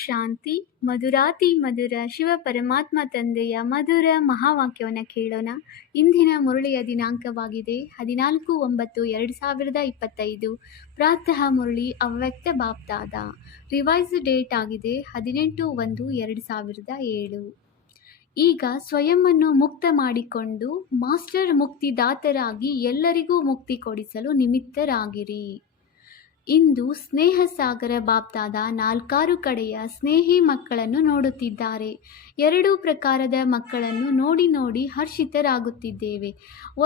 ಶಾಂತಿ. ಮಧುರಾತಿ ಮಧುರ ಶಿವ ಪರಮಾತ್ಮ ತಂದೆಯ ಮಧುರ ಮಹಾವಾಕ್ಯವನ್ನು ಕೇಳೋಣ. ಇಂದಿನ ಮುರಳಿಯ ದಿನಾಂಕವಾಗಿದೆ 14/9/2025. ಪ್ರಾತಃ ಮುರಳಿ ಅವ್ಯಕ್ತ ಬಾಪ್ದಾದ. ರಿವೈಸ್ ಡೇಟ್ ಆಗಿದೆ 18/1/2007. ಈಗ ಸ್ವಯಂವನ್ನು ಮುಕ್ತ ಮಾಡಿಕೊಂಡು ಮಾಸ್ಟರ್ ಮುಕ್ತಿದಾತರಾಗಿ ಎಲ್ಲರಿಗೂ ಮುಕ್ತಿ ಕೊಡಿಸಲು ನಿಮಿತ್ತರಾಗಿರಿ. ಇಂದು ಸ್ನೇಹ ಸಾಗರ ಬಾಪ್ದಾದ 4 ಕಡೆಯ ಸ್ನೇಹಿ ಮಕ್ಕಳನ್ನು ನೋಡುತ್ತಿದ್ದಾರೆ. 2 ಪ್ರಕಾರದ ಮಕ್ಕಳನ್ನು ನೋಡಿ ನೋಡಿ ಹರ್ಷಿತರಾಗುತ್ತಿದ್ದೇವೆ.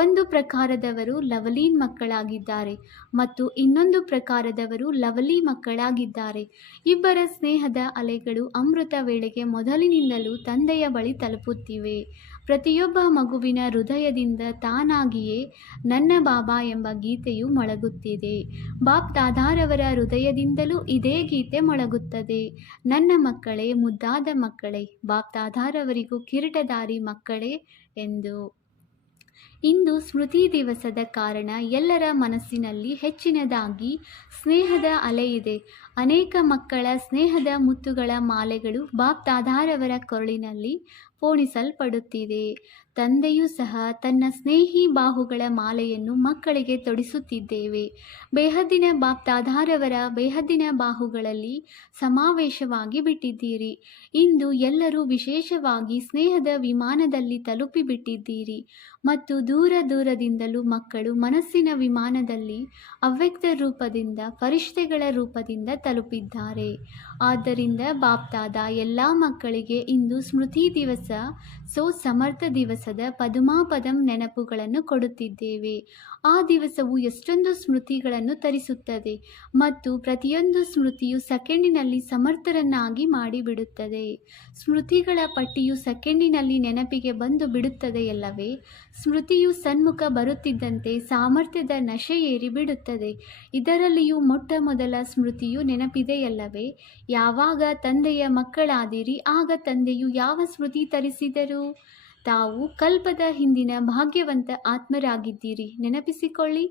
ಒಂದು ಪ್ರಕಾರದವರು ಲವಲೀನ್ ಮಕ್ಕಳಾಗಿದ್ದಾರೆ ಮತ್ತು ಇನ್ನೊಂದು ಪ್ರಕಾರದವರು ಲವಲಿ ಮಕ್ಕಳಾಗಿದ್ದಾರೆ. ಇಬ್ಬರ ಸ್ನೇಹದ ಅಲೆಗಳು ಅಮೃತ ವೇಳೆಗೆ ಮೊದಲಿನಿಂದಲೂ ತಂದೆಯ ಬಳಿ ತಲುಪುತ್ತಿವೆ. ಪ್ರತಿಯೊಬ್ಬ ಮಗುವಿನ ಹೃದಯದಿಂದ ತಾನಾಗಿಯೇ ನನ್ನ ಬಾಬಾ ಎಂಬ ಗೀತೆಯು ಮೊಳಗುತ್ತಿದೆ. ಬಾಪ್ ದಾದಾರವರ ಹೃದಯದಿಂದಲೂ ಇದೇ ಗೀತೆ ಮೊಳಗುತ್ತದೆ. ನನ್ನ ಮಕ್ಕಳೇ, ಮುದ್ದಾದ ಮಕ್ಕಳೇ, ಬಾಪ್ ದಾದಾರವರಿಗೂ ಕಿರೀಟಧಾರಿ ಮಕ್ಕಳೇ ಎಂದು. ಇಂದು ಸ್ಮೃತಿ ದಿವಸದ ಕಾರಣ ಎಲ್ಲರ ಮನಸ್ಸಿನಲ್ಲಿ ಹೆಚ್ಚಿನದಾಗಿ ಸ್ನೇಹದ ಅಲೆಯಿದೆ. ಅನೇಕ ಮಕ್ಕಳ ಸ್ನೇಹದ ಮುತ್ತುಗಳ ಮಾಲೆಗಳು ಬಾಪ್ ದಾದಾರವರ ಕೊರಳಿನಲ್ಲಿ ಪೋಣಿಸಲ್ಪಡುತ್ತಿದೆ. ತಂದೆಯೂ ಸಹ ತನ್ನ ಸ್ನೇಹಿ ಬಾಹುಗಳ ಮಾಲೆಯನ್ನು ಮಕ್ಕಳಿಗೆ ತೊಡಿಸುತ್ತಿದ್ದೇವೆ. ಬೇಹದ್ದಿನ ಬಾಪ್ ದಾದಾರವರ ಬೇಹದ್ದಿನ ಬಾಹುಗಳಲ್ಲಿ ಸಮಾವೇಶವಾಗಿ ಬಿಟ್ಟಿದ್ದೀರಿ. ಇಂದು ಎಲ್ಲರೂ ವಿಶೇಷವಾಗಿ ಸ್ನೇಹದ ವಿಮಾನದಲ್ಲಿ ತಲುಪಿಬಿಟ್ಟಿದ್ದೀರಿ ಮತ್ತು ದೂರ ದೂರದಿಂದಲೂ ಮಕ್ಕಳು ಮನಸ್ಸಿನ ವಿಮಾನದಲ್ಲಿ ಅವ್ಯಕ್ತ ರೂಪದಿಂದ ಫರಿಷ್ಠೆಗಳ ರೂಪದಿಂದ ತಲುಪಿದ್ದಾರೆ. ಆದ್ದರಿಂದ ಬಾಪ್ದಾದ ಎಲ್ಲ ಮಕ್ಕಳಿಗೆ ಇಂದು ಸ್ಮೃತಿ ದಿವಸ ಸಮರ್ಥ ದಿವಸದ ಪದುಮಾಪದಂ ನೆನಪುಗಳನ್ನು ಕೊಡುತ್ತಿದ್ದೇವೆ. ಆ ದಿವಸವು ಎಷ್ಟೊಂದು ಸ್ಮೃತಿಗಳನ್ನು ತರಿಸುತ್ತದೆ ಮತ್ತು ಪ್ರತಿಯೊಂದು ಸ್ಮೃತಿಯು ಸೆಕೆಂಡಿನಲ್ಲಿ ಸಮರ್ಥರನ್ನಾಗಿ ಮಾಡಿಬಿಡುತ್ತದೆ. ಸ್ಮೃತಿಗಳ ಪಟ್ಟಿಯು ಸೆಕೆಂಡಿನಲ್ಲಿ ನೆನಪಿಗೆ ಬಂದು ಬಿಡುತ್ತದೆಯಲ್ಲವೇ? ಸ್ಮೃತಿಯು ಸನ್ಮುಖ ಬರುತ್ತಿದ್ದಂತೆ ಸಾಮರ್ಥ್ಯದ ನಶೆ ಏರಿ ಬಿಡುತ್ತದೆ. ಇದರಲ್ಲಿಯೂ ಮೊಟ್ಟ ಮೊದಲ ಸ್ಮೃತಿಯು ನೆನಪಿದೆಯಲ್ಲವೇ? ಯಾವಾಗ ತಂದೆಯ ಮಕ್ಕಳಾದಿರಿ ಆಗ ತಂದೆಯು ಯಾವ ಸ್ಮೃತಿ ತರಿಸಿದರು? ತಾವು ಕಲ್ಪದ ಹಿಂದಿನ ಭಾಗ್ಯವಂತ ಆತ್ಮರಾಗಿದ್ದೀರಿ. ನೆನಪಿಸಿಕೊಳ್ಳಿ,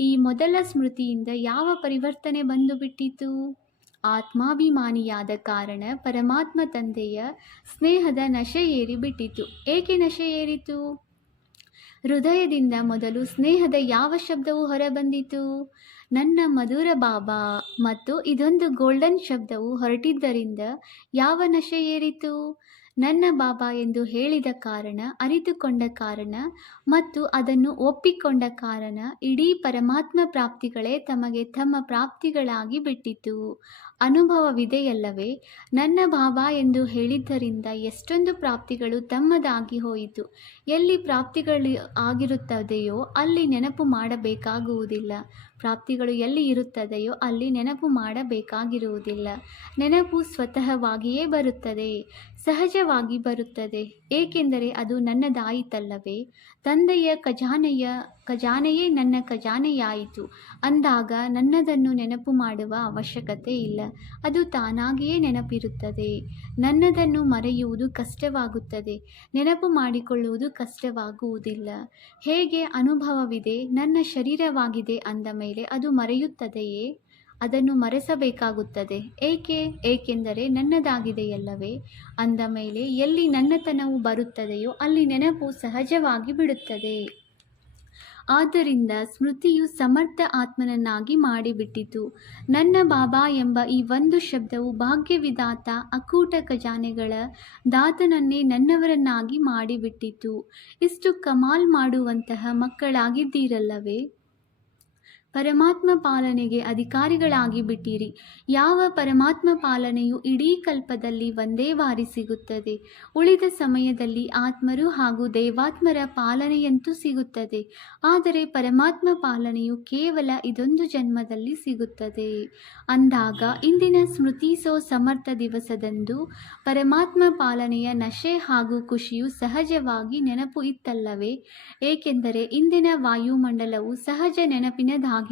ಈ ಮೊದಲ ಸ್ಮೃತಿಯಿಂದ ಯಾವ ಪರಿವರ್ತನೆ ಬಂದು ಬಿಟ್ಟಿತು? ಆತ್ಮಾಭಿಮಾನಿಯಾದ ಕಾರಣ ಪರಮಾತ್ಮ ತಂದೆಯ ಸ್ನೇಹದ ನಶೆ ಏರಿ ಬಿಟ್ಟಿತು. ಏಕೆ ನಶೆ ಏರಿತು? ಹೃದಯದಿಂದ ಮೊದಲು ಸ್ನೇಹದ ಯಾವ ಶಬ್ದವು ಹೊರಬಂದಿತು? ನನ್ನ ಮಧುರ ಬಾಬಾ. ಮತ್ತು ಇದೊಂದು ಗೋಲ್ಡನ್ ಶಬ್ದವು ಹೊರಟಿದ್ದರಿಂದ ಯಾವ ನಶೆ ಏರಿತು? ನನ್ನ ಬಾಬಾ ಎಂದು ಹೇಳಿದ ಕಾರಣ, ಅರಿತುಕೊಂಡ ಕಾರಣ ಮತ್ತು ಅದನ್ನು ಒಪ್ಪಿಕೊಂಡ ಕಾರಣ ಇಡೀ ಪರಮಾತ್ಮ ಪ್ರಾಪ್ತಿಗಳೇ ತಮಗೆ ತಮ್ಮ ಪ್ರಾಪ್ತಿಗಳಾಗಿ ಬಿಟ್ಟಿತು. ಅನುಭವವಿದೆಯಲ್ಲವೇ? ನನ್ನ ಬಾಬಾ ಎಂದು ಹೇಳಿದ್ದರಿಂದ ಎಷ್ಟೊಂದು ಪ್ರಾಪ್ತಿಗಳು ತಮ್ಮದಾಗಿ ಹೋಯಿತು. ಎಲ್ಲಿ ಪ್ರಾಪ್ತಿಗಳು ಆಗಿರುತ್ತದೆಯೋ ಅಲ್ಲಿ ನೆನಪು ಮಾಡಬೇಕಾಗುವುದಿಲ್ಲ. ಪ್ರಾಪ್ತಿಗಳು ಎಲ್ಲಿ ಇರುತ್ತದೆಯೋ ಅಲ್ಲಿ ನೆನಪು ಮಾಡಬೇಕಾಗಿರುವುದಿಲ್ಲ. ನೆನಪು ಸ್ವತಃವಾಗಿಯೇ ಬರುತ್ತದೆ, ಸಹಜವಾಗಿ ಬರುತ್ತದೆ. ಏಕೆಂದರೆ ಅದು ನನ್ನದಾಯಿತಲ್ಲವೇ? ತಂದೆಯ ಖಜಾನೆಯೇ ನನ್ನ ಖಜಾನೆಯಾಯಿತು ಅಂದಾಗ ನನ್ನದನ್ನು ನೆನಪು ಮಾಡುವ ಅವಶ್ಯಕತೆ ಇಲ್ಲ. ಅದು ತಾನಾಗಿಯೇ ನೆನಪಿರುತ್ತದೆ. ನನ್ನದನ್ನು ಮರೆಯುವುದು ಕಷ್ಟವಾಗುತ್ತದೆ, ನೆನಪು ಮಾಡಿಕೊಳ್ಳುವುದು ಕಷ್ಟವಾಗುವುದಿಲ್ಲ. ಹೇಗೆ ಅನುಭವವಿದೆ, ನನ್ನ ಶರೀರವಾಗಿದೆ ಅಂದ ಮೇಲೆ ಅದು ಮರೆಯುತ್ತದೆಯೇ? ಅದನ್ನು ಮರೆಸಬೇಕಾಗುತ್ತದೆ. ಏಕೆ? ಏಕೆಂದರೆ ನನ್ನದಾಗಿದೆಯಲ್ಲವೇ? ಅಂದ ಮೇಲೆ ಎಲ್ಲಿ ನನ್ನತನವು ಬರುತ್ತದೆಯೋ ಅಲ್ಲಿ ನೆನಪು ಸಹಜವಾಗಿ ಬಿಡುತ್ತದೆ. ಆದ್ದರಿಂದ ಸ್ಮೃತಿಯು ಸಮರ್ಥ ಆತ್ಮನನ್ನಾಗಿ ಮಾಡಿಬಿಟ್ಟಿತು. ನನ್ನ ಬಾಬಾ ಎಂಬ ಈ ಒಂದು ಶಬ್ದವು ಭಾಗ್ಯವಿದಾತ ಅಕೂಟ ಖಜಾನೆಗಳ ದಾತನನ್ನೇ ನನ್ನವರನ್ನಾಗಿ ಮಾಡಿಬಿಟ್ಟಿತು. ಇಷ್ಟು ಕಮಾಲ್ ಮಾಡುವಂತಹ ಮಕ್ಕಳಾಗಿದ್ದೀರಲ್ಲವೇ? ಪರಮಾತ್ಮ ಪಾಲನೆಗೆ ಅಧಿಕಾರಿಗಳಾಗಿ ಬಿಟ್ಟಿರಿ. ಯಾವ ಪರಮಾತ್ಮ ಪಾಲನೆಯು ಇಡೀ ಕಲ್ಪದಲ್ಲಿ ಒಂದೇ ಬಾರಿ ಸಿಗುತ್ತದೆ. ಉಳಿದ ಸಮಯದಲ್ಲಿ ಆತ್ಮರು ಹಾಗೂ ದೇವಾತ್ಮರ ಪಾಲನೆಯಂತೂ ಸಿಗುತ್ತದೆ. ಆದರೆ ಪರಮಾತ್ಮ ಪಾಲನೆಯು ಕೇವಲ ಇದೊಂದು ಜನ್ಮದಲ್ಲಿ ಸಿಗುತ್ತದೆ. ಅಂದಾಗ ಇಂದಿನ ಸ್ಮೃತಿಸೋ ಸಮರ್ಥ ದಿವಸದಂದು ಪರಮಾತ್ಮ ಪಾಲನೆಯ ನಶೆ ಹಾಗೂ ಖುಷಿಯು ಸಹಜವಾಗಿ ನೆನಪು ಇತ್ತಲ್ಲವೇ? ಏಕೆಂದರೆ ಇಂದಿನ ವಾಯುಮಂಡಲವು ಸಹಜ ನೆನಪಿನದಾಗಿತ್ತು.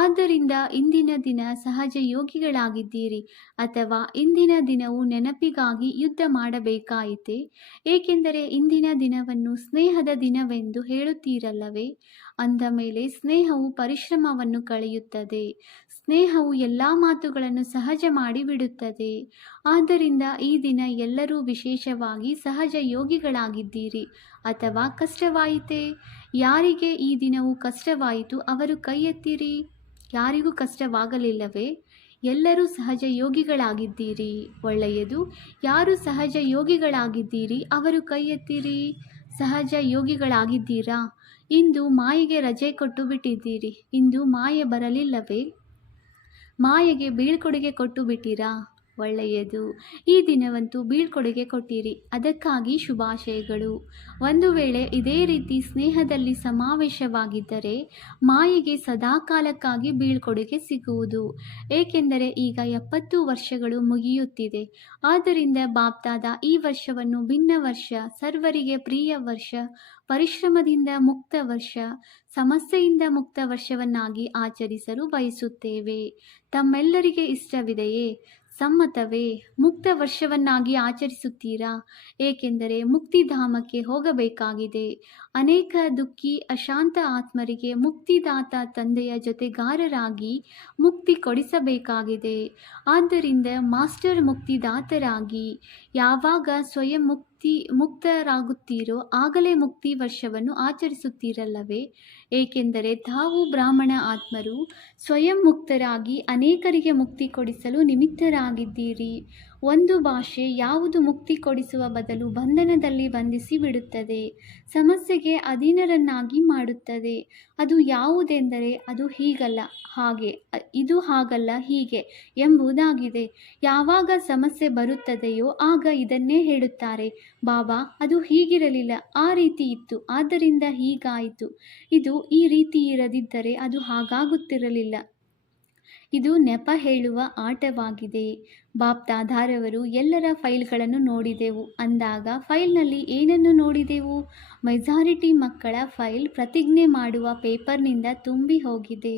ಆದ್ದರಿಂದ ಇಂದಿನ ದಿನ ಸಹಜ ಯೋಗಿಗಳಾಗಿದ್ದೀರಿ. ಅಥವಾ ಇಂದಿನ ದಿನವು ನೆನಪಿಗಾಗಿ ಯುದ್ಧ ಮಾಡಬೇಕಾಯಿತೆ? ಏಕೆಂದರೆ ಇಂದಿನ ದಿನವನ್ನು ಸ್ನೇಹದ ದಿನವೆಂದು ಹೇಳುತ್ತೀರಲ್ಲವೇ? ಅಂದ ಮೇಲೆ ಸ್ನೇಹವು ಪರಿಶ್ರಮವನ್ನು ಕಳೆಯುತ್ತದೆ. ಸ್ನೇಹವು ಎಲ್ಲ ಮಾತುಗಳನ್ನು ಸಹಜ ಮಾಡಿಬಿಡುತ್ತದೆ. ಆದ್ದರಿಂದ ಈ ದಿನ ಎಲ್ಲರೂ ವಿಶೇಷವಾಗಿ ಸಹಜ ಯೋಗಿಗಳಾಗಿದ್ದೀರಿ ಅಥವಾ ಕಷ್ಟವಾಯಿತೇ? ಯಾರಿಗೆ ಈ ದಿನವೂ ಕಷ್ಟವಾಯಿತು ಅವರು ಕೈ ಎತ್ತಿರಿ. ಯಾರಿಗೂ ಕಷ್ಟವಾಗಲಿಲ್ಲವೇ? ಎಲ್ಲರೂ ಸಹಜ ಯೋಗಿಗಳಾಗಿದ್ದೀರಿ. ಒಳ್ಳೆಯದು. ಯಾರು ಸಹಜ ಯೋಗಿಗಳಾಗಿದ್ದೀರಿ ಅವರು ಕೈ ಎತ್ತಿರಿ. ಸಹಜ ಯೋಗಿಗಳಾಗಿದ್ದೀರಾ? ಇಂದು ಮಾಯೆಗೆ ರಜೆ ಕೊಟ್ಟು ಬಿಟ್ಟಿದ್ದೀರಿ. ಇಂದು ಮಾಯೆ ಬರಲಿಲ್ಲವೇ? ಮಾಯೆಗೆ ಬೀಳ್ಕೊಡುಗೆ ಕೊಟ್ಟು ಬಿಟ್ಟಿರಾ? ಒಳ್ಳೆಯದು. ಈ ದಿನವಂತೂ ಬೀಳ್ಕೊಡುಗೆ ಕೊಟ್ಟಿರಿ. ಅದಕ್ಕಾಗಿ ಶುಭಾಶಯಗಳು. ಒಂದು ವೇಳೆ ಇದೇ ರೀತಿ ಸ್ನೇಹದಲ್ಲಿ ಸಮಾವೇಶವಾಗಿದ್ದರೆ ಮಾಯೆಗೆ ಸದಾಕಾಲಕ್ಕಾಗಿ ಬೀಳ್ಕೊಡುಗೆ ಸಿಗುವುದು. ಏಕೆಂದರೆ ಈಗ 70 ವರ್ಷಗಳು ಮುಗಿಯುತ್ತಿದೆ. ಆದ್ದರಿಂದ ಬಾಪ್ದಾದ ಈ ವರ್ಷವನ್ನು ಭಿನ್ನ ವರ್ಷ, ಸರ್ವರಿಗೆ ಪ್ರಿಯ ವರ್ಷ, ಪರಿಶ್ರಮದಿಂದ ಮುಕ್ತ ವರ್ಷ, ಸಮಸ್ಯೆಯಿಂದ ಮುಕ್ತ ವರ್ಷವನ್ನಾಗಿ ಆಚರಿಸಲು ಬಯಸುತ್ತೇವೆ. ತಮ್ಮೆಲ್ಲರಿಗೆ ಇಷ್ಟವಿದೆಯೇ? ಸಮ್ಮತವೇ? ಮುಕ್ತ ವರ್ಷವನ್ನಾಗಿ ಆಚರಿಸುತ್ತೀರಾ? ಏಕೆಂದರೆ ಮುಕ್ತಿಧಾಮಕ್ಕೆ ಹೋಗಬೇಕಾಗಿದೆ. ಅನೇಕ ದುಃಖಿ ಅಶಾಂತ ಆತ್ಮರಿಗೆ ಮುಕ್ತಿದಾತ ತಂದೆಯ ಜೊತೆಗಾರರಾಗಿ ಮುಕ್ತಿ ಕೊಡಿಸಬೇಕಾಗಿದೆ. ಆದ್ದರಿಂದ ಮಾಸ್ಟರ್ ಮುಕ್ತಿದಾತರಾಗಿ ಯಾವಾಗ ಸ್ವಯಂ ಮುಕ್ತರಾಗುತ್ತೀರೋ ಆಗಲೇ ಮುಕ್ತಿ ವರ್ಷವನ್ನು ಆಚರಿಸುತ್ತೀರಲ್ಲವೇ? ಏಕೆಂದರೆ ತಾವು ಬ್ರಾಹ್ಮಣ ಆತ್ಮರು ಸ್ವಯಂ ಮುಕ್ತರಾಗಿ ಅನೇಕರಿಗೆ ಮುಕ್ತಿ ಕೊಡಿಸಲು ನಿಮಿತ್ತರಾಗಿದ್ದೀರಿ. ಒಂದು ಭಾಷೆ ಯಾವುದು ಮುಕ್ತಿ ಕೊಡಿಸುವ ಬದಲು ಬಂಧನದಲ್ಲಿ ಬಂಧಿಸಿ ಬಿಡುತ್ತದೆ, ಸಮಸ್ಯೆಗೆ ಅಧೀನರನ್ನಾಗಿ ಮಾಡುತ್ತದೆ. ಅದು ಯಾವುದೆಂದರೆ ಅದು ಹೀಗಲ್ಲ ಹಾಗೆ, ಇದು ಹಾಗಲ್ಲ ಹೀಗೆ ಎಂಬುದಾಗಿದೆ. ಯಾವಾಗ ಸಮಸ್ಯೆ ಬರುತ್ತದೆಯೋ ಆಗ ಇದನ್ನೇ ಹೇಳುತ್ತಾರೆ, ಬಾಬಾ ಅದು ಹೀಗಿರಲಿಲ್ಲ, ಆ ರೀತಿ ಇತ್ತು, ಆದ್ದರಿಂದ ಹೀಗಾಯಿತು. ಇದು ಈ ರೀತಿ ಇರದಿದ್ದರೆ ಅದು ಹಾಗಾಗುತ್ತಿರಲಿಲ್ಲ. ಇದು ನೆಪ ಹೇಳುವ ಆಟವಾಗಿದೆ. ಬಾಪ್ದಾದಾರವರು ಎಲ್ಲರ ಫೈಲ್ಗಳನ್ನು ನೋಡಿದೆವು ಅಂದಾಗ ಫೈಲ್ನಲ್ಲಿ ಏನನ್ನು ನೋಡಿದೆವು? ಮೆಜಾರಿಟಿ ಮಕ್ಕಳ ಫೈಲ್ ಪ್ರತಿಜ್ಞೆ ಮಾಡುವ ಪೇಪರ್ನಿಂದ ತುಂಬಿ ಹೋಗಿದೆ.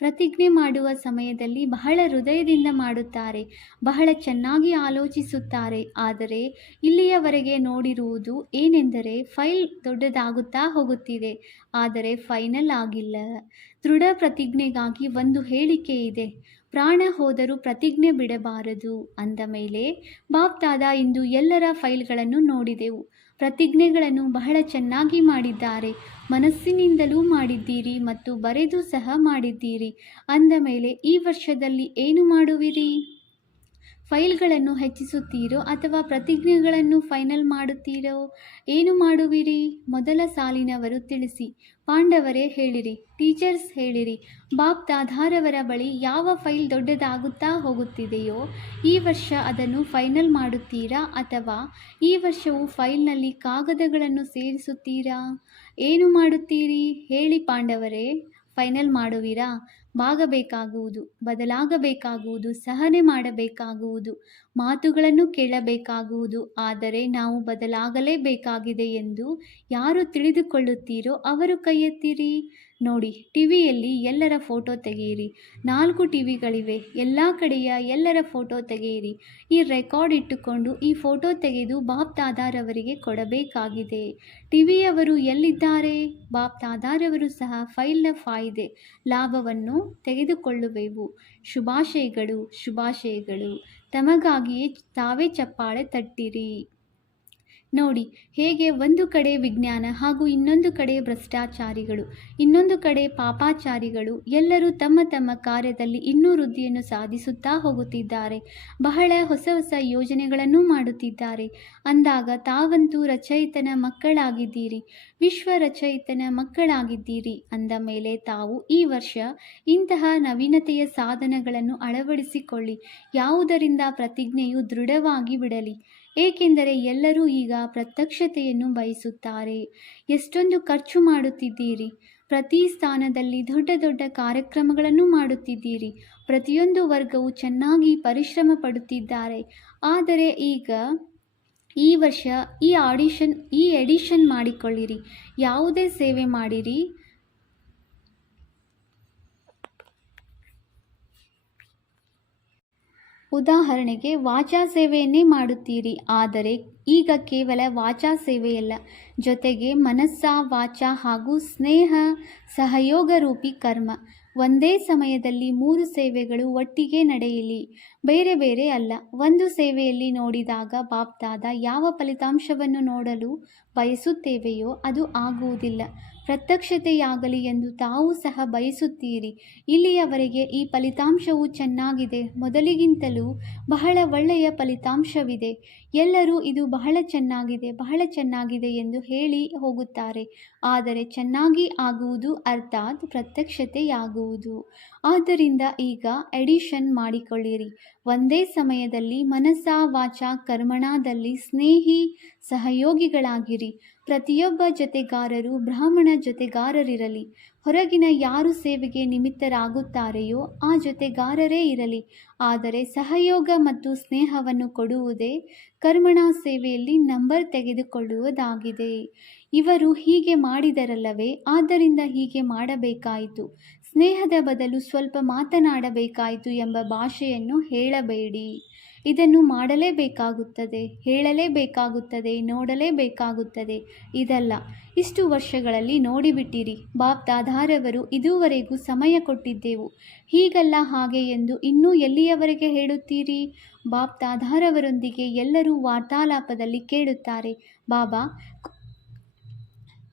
ಪ್ರತಿಜ್ಞೆ ಮಾಡುವ ಸಮಯದಲ್ಲಿ ಬಹಳ ಹೃದಯದಿಂದ ಮಾಡುತ್ತಾರೆ, ಬಹಳ ಚೆನ್ನಾಗಿ ಆಲೋಚಿಸುತ್ತಾರೆ. ಆದರೆ ಇಲ್ಲಿಯವರೆಗೆ ನೋಡಿರುವುದು ಏನೆಂದರೆ ಫೈಲ್ ದೊಡ್ಡದಾಗುತ್ತಾ ಹೋಗುತ್ತಿದೆ, ಆದರೆ ಫೈನಲ್ ಆಗಿಲ್ಲ. ದೃಢ ಪ್ರತಿಜ್ಞೆಗಾಗಿ ಒಂದು ಹೇಳಿಕೆ ಇದೆ, ಪ್ರಾಣ ಹೋದರೂ ಪ್ರತಿಜ್ಞೆ ಬಿಡಬಾರದು. ಅಂದ ಮೇಲೆ ಬಾಪ್ದಾದ ಇಂದು ಎಲ್ಲರ ಫೈಲ್ಗಳನ್ನು ನೋಡಿದೆವು. ಪ್ರತಿಜ್ಞೆಗಳನ್ನು ಬಹಳ ಚೆನ್ನಾಗಿ ಮಾಡಿದ್ದಾರೆ, ಮನಸ್ಸಿನಿಂದಲೂ ಮಾಡಿದ್ದೀರಿ ಮತ್ತು ಬರೆದು ಸಹ ಮಾಡಿದ್ದೀರಿ. ಅಂದ ಮೇಲೆ ಈ ವರ್ಷದಲ್ಲಿ ಏನು ಮಾಡುವಿರಿ? ಫೈಲ್ಗಳನ್ನು ಹೆಚ್ಚಿಸುತ್ತೀರೋ ಅಥವಾ ಪ್ರತಿಜ್ಞೆಗಳನ್ನು ಫೈನಲ್ ಮಾಡುತ್ತೀರೋ? ಏನು ಮಾಡುವಿರಿ? ಮೊದಲ ಸಾಲಿನವರು ತಿಳಿಸಿ. ಪಾಂಡವರೇ ಹೇಳಿರಿ, ಟೀಚರ್ಸ್ ಹೇಳಿರಿ. ಬಾಪ್ ದಾದಾರವರ ಬಳಿ ಯಾವ ಫೈಲ್ ದೊಡ್ಡದಾಗುತ್ತಾ ಹೋಗುತ್ತಿದೆಯೋ ಈ ವರ್ಷ ಅದನ್ನು ಫೈನಲ್ ಮಾಡುತ್ತೀರಾ ಅಥವಾ ಈ ವರ್ಷವು ಫೈಲ್ನಲ್ಲಿ ಕಾಗದಗಳನ್ನು ಸೇರಿಸುತ್ತೀರಾ? ಏನು ಮಾಡುತ್ತೀರಿ? ಹೇಳಿ ಪಾಂಡವರೇ. ಫೈನಲ್ ಮಾಡುವಿರಾ? ಬಾಗಬೇಕಾಗುವುದು, ಬದಲಾಗಬೇಕಾಗುವುದು, ಸಹನೆ ಮಾಡಬೇಕಾಗುವುದು, ಮಾತುಗಳನ್ನು ಕೇಳಬೇಕಾಗುವುದು. ಆದರೆ ನಾವು ಬದಲಾಗಲೇಬೇಕಾಗಿದೆ ಎಂದು ಯಾರು ತಿಳಿದುಕೊಳ್ಳುತ್ತೀರೋ ಅವರು ಕೈ ಎತ್ತಿರಿ. ನೋಡಿ, ಟಿವಿಯಲ್ಲಿ ಎಲ್ಲರ ಫೋಟೋ ತೆಗೆಯಿರಿ. 4 ಟಿವಿಗಳಿವೆ, ಎಲ್ಲ ಕಡೆಯ ಎಲ್ಲರ ಫೋಟೋ ತೆಗೆಯಿರಿ. ಈ ರೆಕಾರ್ಡ್ ಇಟ್ಟುಕೊಂಡು ಈ ಫೋಟೋ ತೆಗೆದು ಬಾಪ್ ದಾದಾರವರಿಗೆ ಕೊಡಬೇಕಾಗಿದೆ. ಟಿವಿಯವರು ಎಲ್ಲಿದ್ದಾರೆ? ಬಾಪ್ ದಾದಾರವರು ಸಹ ಫೈಲ್ನ ಫಾಯಿದೆ ಲಾಭವನ್ನು ತೆಗೆದುಕೊಳ್ಳುವೆವು. ಶುಭಾಶಯಗಳು, ಶುಭಾಶಯಗಳು. ತಮಗಾಗಿಯೇ ತಾವೇ ಚಪ್ಪಾಳೆ ತಟ್ಟಿರಿ. ನೋಡಿ ಹೇಗೆ ಒಂದು ಕಡೆ ವಿಜ್ಞಾನ ಹಾಗೂ ಇನ್ನೊಂದು ಕಡೆ ಭ್ರಷ್ಟಾಚಾರಿಗಳು, ಇನ್ನೊಂದು ಕಡೆ ಪಾಪಾಚಾರಿಗಳು ಎಲ್ಲರೂ ತಮ್ಮ ತಮ್ಮ ಕಾರ್ಯದಲ್ಲಿ ಇನ್ನೂ ವೃದ್ಧಿಯನ್ನು ಸಾಧಿಸುತ್ತಾ ಹೋಗುತ್ತಿದ್ದಾರೆ. ಬಹಳ ಹೊಸ ಹೊಸ ಯೋಜನೆಗಳನ್ನು ಮಾಡುತ್ತಿದ್ದಾರೆ. ಅಂದಾಗ ತಾವಂತೂ ರಚಯಿತನ ಮಕ್ಕಳಾಗಿದ್ದೀರಿ, ವಿಶ್ವ ರಚಯಿತನ ಮಕ್ಕಳಾಗಿದ್ದೀರಿ. ಅಂದ ಮೇಲೆ ತಾವು ಈ ವರ್ಷ ಇಂತಹ ನವೀನತೆಯ ಸಾಧನಗಳನ್ನು ಅಳವಡಿಸಿಕೊಳ್ಳಿ. ಯಾವುದರಿಂದ ಪ್ರತಿಜ್ಞೆಯು ದೃಢವಾಗಿ ಬಿಡಲಿ. ಏಕೆಂದರೆ ಎಲ್ಲರೂ ಈಗ ಪ್ರತ್ಯಕ್ಷತೆಯನ್ನು ಬಯಸುತ್ತಾರೆ. ಎಷ್ಟೊಂದು ಖರ್ಚು ಮಾಡುತ್ತಿದ್ದೀರಿ. ಪ್ರತಿ ಸ್ಥಾನದಲ್ಲಿ ದೊಡ್ಡ ದೊಡ್ಡ ಕಾರ್ಯಕ್ರಮಗಳನ್ನು ಮಾಡುತ್ತಿದ್ದೀರಿ. ಪ್ರತಿಯೊಂದು ವರ್ಗವು ಚೆನ್ನಾಗಿ ಪರಿಶ್ರಮ ಪಡುತ್ತಿದ್ದಾರೆ. ಆದರೆ ಈಗ ಈ ವರ್ಷ ಈ ಎಡಿಷನ್ ಮಾಡಿಕೊಳ್ಳಿರಿ. ಯಾವುದೇ ಸೇವೆ ಮಾಡಿರಿ. ಉದಾಹರಣೆಗೆ ವಾಚಾ ಸೇವೆಯನ್ನೇ ಮಾಡುತ್ತೀರಿ. ಆದರೆ ಈಗ ಕೇವಲ ವಾಚಾ ಸೇವೆಯಲ್ಲ, ಜೊತೆಗೆ ಮನಸ್ಸ, ವಾಚಾ ಹಾಗೂ ಸ್ನೇಹ ಸಹಯೋಗ ರೂಪಿ ಕರ್ಮ ಒಂದೇ ಸಮಯದಲ್ಲಿ 3 ಸೇವೆಗಳು ಒಟ್ಟಿಗೆ ನಡೆಯಲಿ, ಬೇರೆ ಬೇರೆ ಅಲ್ಲ. ಒಂದು ಸೇವೆಯಲ್ಲಿ ನೋಡಿದಾಗ ಬಾಪ್ದಾದ ಯಾವ ಫಲಿತಾಂಶವನ್ನು ನೋಡಲು ಬಯಸುತ್ತೇವೆಯೋ ಅದು ಆಗುವುದಿಲ್ಲ. ಪ್ರತ್ಯಕ್ಷತೆಯಾಗಲಿ ಎಂದು ತಾವು ಸಹ ಬಯಸುತ್ತೀರಿ. ಇಲ್ಲಿಯವರೆಗೆ ಈ ಫಲಿತಾಂಶವು ಚೆನ್ನಾಗಿದೆ, ಮೊದಲಿಗಿಂತಲೂ ಬಹಳ ಒಳ್ಳೆಯ ಫಲಿತಾಂಶವಿದೆ. ಎಲ್ಲರೂ ಇದು ಬಹಳ ಚೆನ್ನಾಗಿದೆ, ಬಹಳ ಚೆನ್ನಾಗಿದೆ ಎಂದು ಹೇಳಿ ಹೋಗುತ್ತಾರೆ. ಆದರೆ ಚೆನ್ನಾಗಿ ಆಗುವುದು ಅರ್ಥಾತ್ ಪ್ರತ್ಯಕ್ಷತೆಯಾಗುವುದು. ಆದ್ದರಿಂದ ಈಗ ಎಡಿಷನ್ ಮಾಡಿಕೊಳ್ಳಿರಿ. ಒಂದೇ ಸಮಯದಲ್ಲಿ ಮನಸ್ಸ ವಾಚ ಕರ್ಮಣದಲ್ಲಿ ಸ್ನೇಹಿ ಸಹಯೋಗಿಗಳಾಗಿರಿ. ಪ್ರತಿಯೊಬ್ಬ ಜೊತೆಗಾರರು ಬ್ರಾಹ್ಮಣ ಜೊತೆಗಾರರಿರಲಿ. ಹೊರಗಿನ ಯಾರು ಸೇವೆಗೆ ನಿಮಿತ್ತರಾಗುತ್ತಾರೆಯೋ ಆ ಜೊತೆಗಾರರೇ ಇರಲಿ. ಆದರೆ ಸಹಯೋಗ ಮತ್ತು ಸ್ನೇಹವನ್ನು ಕೊಡುವುದೇ ಕರ್ಮಣ ಸೇವೆಯಲ್ಲಿ ನಂಬರ್ ತೆಗೆದುಕೊಳ್ಳುವುದಾಗಿದೆ. ಇವರು ಹೀಗೆ ಮಾಡಿದರಲ್ಲವೇ, ಆದ್ದರಿಂದ ಹೀಗೆ ಮಾಡಬೇಕಾಯಿತು. ಸ್ನೇಹದ ಬದಲು ಸ್ವಲ್ಪ ಮಾತನಾಡಬೇಕಾಯಿತು ಎಂಬ ಭಾಷೆಯನ್ನು ಹೇಳಬೇಡಿ. ಇದನ್ನು ಮಾಡಲೇಬೇಕಾಗುತ್ತದೆ, ಹೇಳಲೇಬೇಕಾಗುತ್ತದೆ, ನೋಡಲೇಬೇಕಾಗುತ್ತದೆ. ಇದಲ್ಲ. ಇಷ್ಟು ವರ್ಷಗಳಲ್ಲಿ ನೋಡಿಬಿಟ್ಟಿರಿ. ಬಾಪ್ ದಾದಾರವರು ಇದುವರೆಗೂ ಸಮಯ ಕೊಟ್ಟಿದ್ದೆವು, ಹೀಗಲ್ಲ ಹಾಗೆ ಎಂದು ಇನ್ನೂ ಎಲ್ಲಿಯವರೆಗೆ ಹೇಳುತ್ತೀರಿ? ಬಾಪ್ ದಾದಾರವರೊಂದಿಗೆ ಎಲ್ಲರೂ ವಾರ್ತಾಲಾಪದಲ್ಲಿ ಕೇಳುತ್ತಾರೆ, ಬಾಬಾ,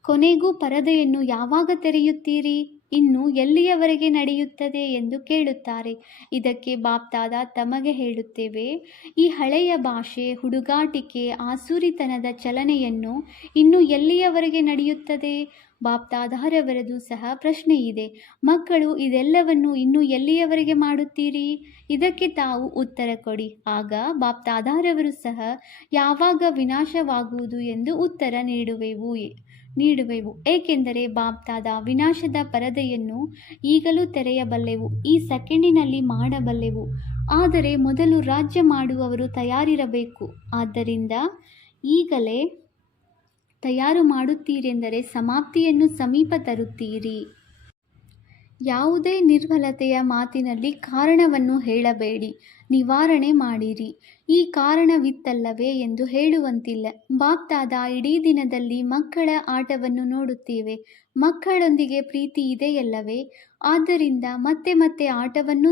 ಕೊನೆಗೂ ಪರದೆಯನ್ನು ಯಾವಾಗ ತೆರೆಯುತ್ತೀರಿ? ಇನ್ನು ಎಲ್ಲಿಯವರೆಗೆ ನಡೆಯುತ್ತದೆ ಎಂದು ಕೇಳುತ್ತಾರೆ. ಇದಕ್ಕೆ ಬಾಪ್ದಾದ ತಮಗೆ ಹೇಳುತ್ತೇವೆ, ಈ ಹಳೆಯ ಭಾಷೆ, ಹುಡುಗಾಟಿಕೆ, ಆಸುರಿತನದ ಚಲನೆಯನ್ನು ಇನ್ನು ಎಲ್ಲಿಯವರೆಗೆ ನಡೆಯುತ್ತದೆ? ಬಾಪ್ದಾದಾರವರದು ಸಹ ಪ್ರಶ್ನೆಯಿದೆ, ಮಕ್ಕಳು ಇದೆಲ್ಲವನ್ನು ಇನ್ನು ಎಲ್ಲಿಯವರೆಗೆ ಮಾಡುತ್ತೀರಿ? ಇದಕ್ಕೆ ತಾವು ಉತ್ತರ ಕೊಡಿ. ಆಗ ಬಾಪ್ದಾದಾರವರು ಸಹ ಯಾವಾಗ ವಿನಾಶವಾಗುವುದು ಎಂದು ಉತ್ತರ ನೀಡುವೆವು. ಏಕೆಂದರೆ ಬಾಪ್ದಾದ ವಿನಾಶದ ಪರದೆಯನ್ನು ಈಗಲೂ ತೆರೆಯಬಲ್ಲೆವು, ಈ ಸೆಕೆಂಡಿನಲ್ಲಿ ಮಾಡಬಲ್ಲೆವು. ಆದರೆ ಮೊದಲು ರಾಜ್ಯ ಮಾಡುವವರು ತಯಾರಿರಬೇಕು. ಆದ್ದರಿಂದ ಈಗಲೇ ತಯಾರು ಮಾಡುತ್ತೀರೆಂದರೆ ಸಮಾಪ್ತಿಯನ್ನು ಸಮೀಪ ತರುತ್ತೀರಿ. ಯಾವುದೇ ನಿರ್ಬಲತೆಯ ಮಾತಿನಲ್ಲಿ ಕಾರಣವನ್ನು ಹೇಳಬೇಡಿ, ನಿವಾರಣೆ ಮಾಡಿರಿ. ಈ ಕಾರಣವಿತ್ತಲ್ಲವೇ ಎಂದು ಹೇಳುವಂತಿಲ್ಲ. ಬಾಪ್ದಾದ ಇಡೀ ದಿನದಲ್ಲಿ ಮಕ್ಕಳ ಆಟವನ್ನು ನೋಡುತ್ತೇವೆ. ಮಕ್ಕಳೊಂದಿಗೆ ಪ್ರೀತಿ ಇದೆಯಲ್ಲವೇ? ಆದ್ದರಿಂದ ಮತ್ತೆ ಮತ್ತೆ ಆಟವನ್ನು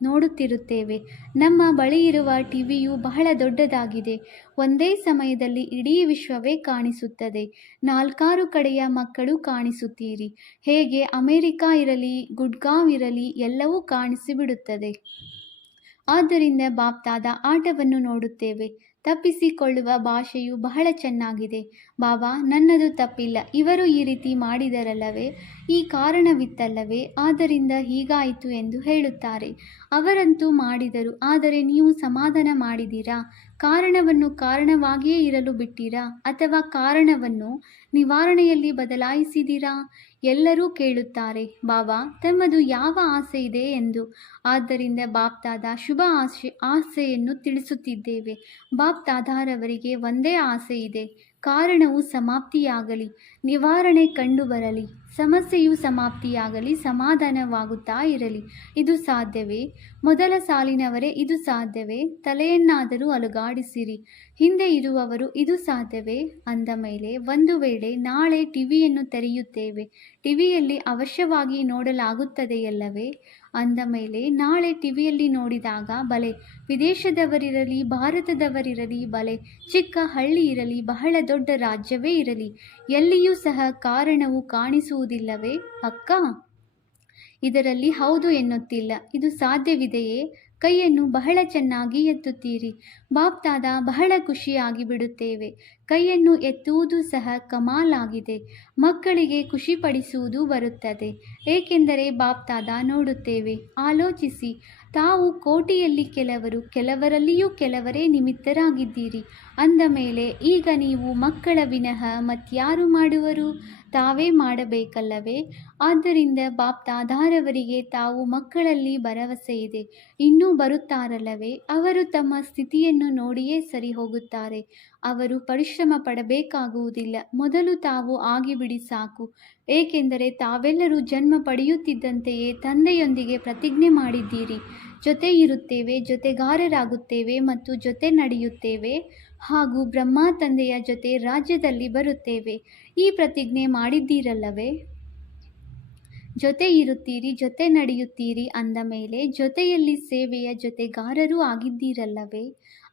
ನೋಡುತ್ತಿರುತ್ತೇವೆ. ನಮ್ಮ ಬಳಿಯಿರುವ ಟಿವಿಯು ಬಹಳ ದೊಡ್ಡದಾಗಿದೆ. ಒಂದೇ ಸಮಯದಲ್ಲಿ ಇಡೀ ವಿಶ್ವವೇ ಕಾಣಿಸುತ್ತದೆ. 4 ಕಡೆಯ ಮಕ್ಕಳು ಕಾಣಿಸುತ್ತೀರಿ. ಹೇಗೆ ಅಮೆರಿಕ ಇರಲಿ, ಗುಡ್ಗಾಂವ್ ಇರಲಿ, ಎಲ್ಲವೂ ಕಾಣಿಸಿಬಿಡುತ್ತದೆ. ಆದ್ದರಿಂದ ಬಾಪ್ದಾದ ಆಟವನ್ನು ನೋಡುತ್ತೇವೆ. ತಪ್ಪಿಸಿಕೊಳ್ಳುವ ಭಾಷೆಯು ಬಹಳ ಚೆನ್ನಾಗಿದೆ. ಬಾಬಾ, ನನ್ನದು ತಪ್ಪಿಲ್ಲ, ಇವರು ಈ ರೀತಿ ಮಾಡಿದರಲ್ಲವೇ, ಈ ಕಾರಣವಿತ್ತಲ್ಲವೇ, ಆದ್ದರಿಂದ ಹೀಗಾಯಿತು ಎಂದು ಹೇಳುತ್ತಾರೆ. ಅವರಂತೂ ಮಾಡಿದರು, ಆದರೆ ನೀವು ಸಮಾಧಾನ ಮಾಡಿದಿರಾ? ಕಾರಣವನ್ನು ಕಾರಣವಾಗಿಯೇ ಇರಲು ಬಿಟ್ಟಿರಾ, ಅಥವಾ ಕಾರಣವನ್ನು ನಿವಾರಣೆಯಲ್ಲಿ ಬದಲಾಯಿಸಿದಿರಾ? ಎಲ್ಲರೂ ಕೇಳುತ್ತಾರೆ, ಬಾಬಾ, ತಮ್ಮದು ಯಾವ ಆಸೆ ಇದೆ ಎಂದು. ಆದ್ದರಿಂದ ಬಾಪ್ದಾದ ಶುಭ ಆಸೆಯನ್ನು ತಿಳಿಸುತ್ತಿದ್ದೇವೆ. ಬಾಪ್ದಾದಾರವರಿಗೆ ಒಂದೇ ಆಸೆ ಇದೆ, ಕಾರಣವು ಸಮಾಪ್ತಿಯಾಗಲಿ, ನಿವಾರಣೆ ಕಂಡುಬರಲಿ, ಸಮಸ್ಯೆಯು ಸಮಾಪ್ತಿಯಾಗಲಿ, ಸಮಾಧಾನವಾಗುತ್ತಾ ಇರಲಿ. ಇದು ಸಾಧ್ಯವೇ? ಮೊದಲ ಸಾಲಿನವರೇ, ಇದು ಸಾಧ್ಯವೇ? ತಲೆಯನ್ನಾದರೂ ಅಲುಗಾಡಿಸಿರಿ. ಹಿಂದೆ ಇರುವವರು, ಇದು ಸಾಧ್ಯವೇ? ಅಂದ ಮೇಲೆ ಒಂದು ವೇಳೆ ನಾಳೆ ಟಿವಿಯನ್ನು ತೆರೆಯುತ್ತೇವೆ, ಟಿವಿಯಲ್ಲಿ ಅವಶ್ಯವಾಗಿ ನೋಡಲಾಗುತ್ತದೆಯಲ್ಲವೇ? ಅಂದ ಮೇಲೆ ನಾಳೆ ಟಿವಿಯಲ್ಲಿ ನೋಡಿದಾಗ ಬಲೆ, ವಿದೇಶದವರಿರಲಿ, ಭಾರತದವರಿರಲಿ, ಬಲೆ, ಚಿಕ್ಕ ಹಳ್ಳಿ ಇರಲಿ, ಬಹಳ ದೊಡ್ಡ ರಾಜ್ಯವೇ ಇರಲಿ, ಎಲ್ಲಿಯೂ ಸಹ ಕಾರಣವು ಕಾಣಿಸುವುದಿಲ್ಲವೇ? ಪಕ್ಕಾ? ಇದರಲ್ಲಿ ಹೌದು ಎನ್ನುತ್ತಿಲ್ಲ. ಇದು ಸಾಧ್ಯವಿದೆಯೇ? ಕೈಯನ್ನು ಬಹಳ ಚೆನ್ನಾಗಿ ಎತ್ತುತ್ತೀರಿ. ಬಾಪ್ದಾದ ಬಹಳ ಖುಷಿಯಾಗಿ ಬಿಡುತ್ತೇವೆ. ಕೈಯನ್ನು ಎತ್ತುವುದು ಸಹ ಕಮಾಲ್ ಆಗಿದೆ. ಮಕ್ಕಳಿಗೆ ಖುಷಿಪಡಿಸುವುದು ಬರುತ್ತದೆ. ಏಕೆಂದರೆ ಬಾಪ್ದಾದ ನೋಡುತ್ತೇವೆ. ಆಲೋಚಿಸಿ, ತಾವು ಕೋಟಿಯಲ್ಲಿ ಕೆಲವರು, ಕೆಲವರಲ್ಲಿಯೂ ಕೆಲವರೇ ನಿಮಿತ್ತರಾಗಿದ್ದೀರಿ. ಅಂದ ಮೇಲೆ ಈಗ ನೀವು ಮಕ್ಕಳ ವಿನಃ ಮತ್ಯಾರು ಮಾಡುವರು? ತಾವೇ ಮಾಡಬೇಕಲ್ಲವೇ? ಆದ್ದರಿಂದ ಬಾಪ್ದಾದಾರವರಿಗೆ ತಾವು ಮಕ್ಕಳಲ್ಲಿ ಭರವಸೆ ಇದೆ. ಇನ್ನೂ ಬರುತ್ತಾರಲ್ಲವೇ? ಅವರು ತಮ್ಮ ಸ್ಥಿತಿಯನ್ನು ನೋಡಿಯೇ ಸರಿ ಹೋಗುತ್ತಾರೆ. ಅವರು ಪರಿಶ್ರಮ ಪಡಬೇಕಾಗುವುದಿಲ್ಲ. ಮೊದಲು ತಾವು ಆಗಿಬಿಡಿ ಸಾಕು. ಏಕೆಂದರೆ ತಾವೆಲ್ಲರೂ ಜನ್ಮ ಪಡೆಯುತ್ತಿದ್ದಂತೆಯೇ ತಂದೆಯೊಂದಿಗೆ ಪ್ರತಿಜ್ಞೆ ಮಾಡಿದ್ದೀರಿ, ಜೊತೆ ಇರುತ್ತೇವೆ, ಜೊತೆಗಾರರಾಗುತ್ತೇವೆ ಮತ್ತು ಜೊತೆ ನಡೆಯುತ್ತೇವೆ, ಹಾಗೂ ಬ್ರಹ್ಮ ತಂದೆಯ ಜೊತೆ ರಾಜ್ಯದಲ್ಲಿ ಬರುತ್ತೇವೆ. ಈ ಪ್ರತಿಜ್ಞೆ ಮಾಡಿದ್ದೀರಲ್ಲವೇ? ಜೊತೆ ಇರುತ್ತೀರಿ, ಜೊತೆ ನಡೆಯುತ್ತೀರಿ ಅಂದ ಮೇಲೆ ಜೊತೆಯಲ್ಲಿ ಸೇವೆಯ ಜೊತೆಗಾರರೂ ಆಗಿದ್ದೀರಲ್ಲವೇ?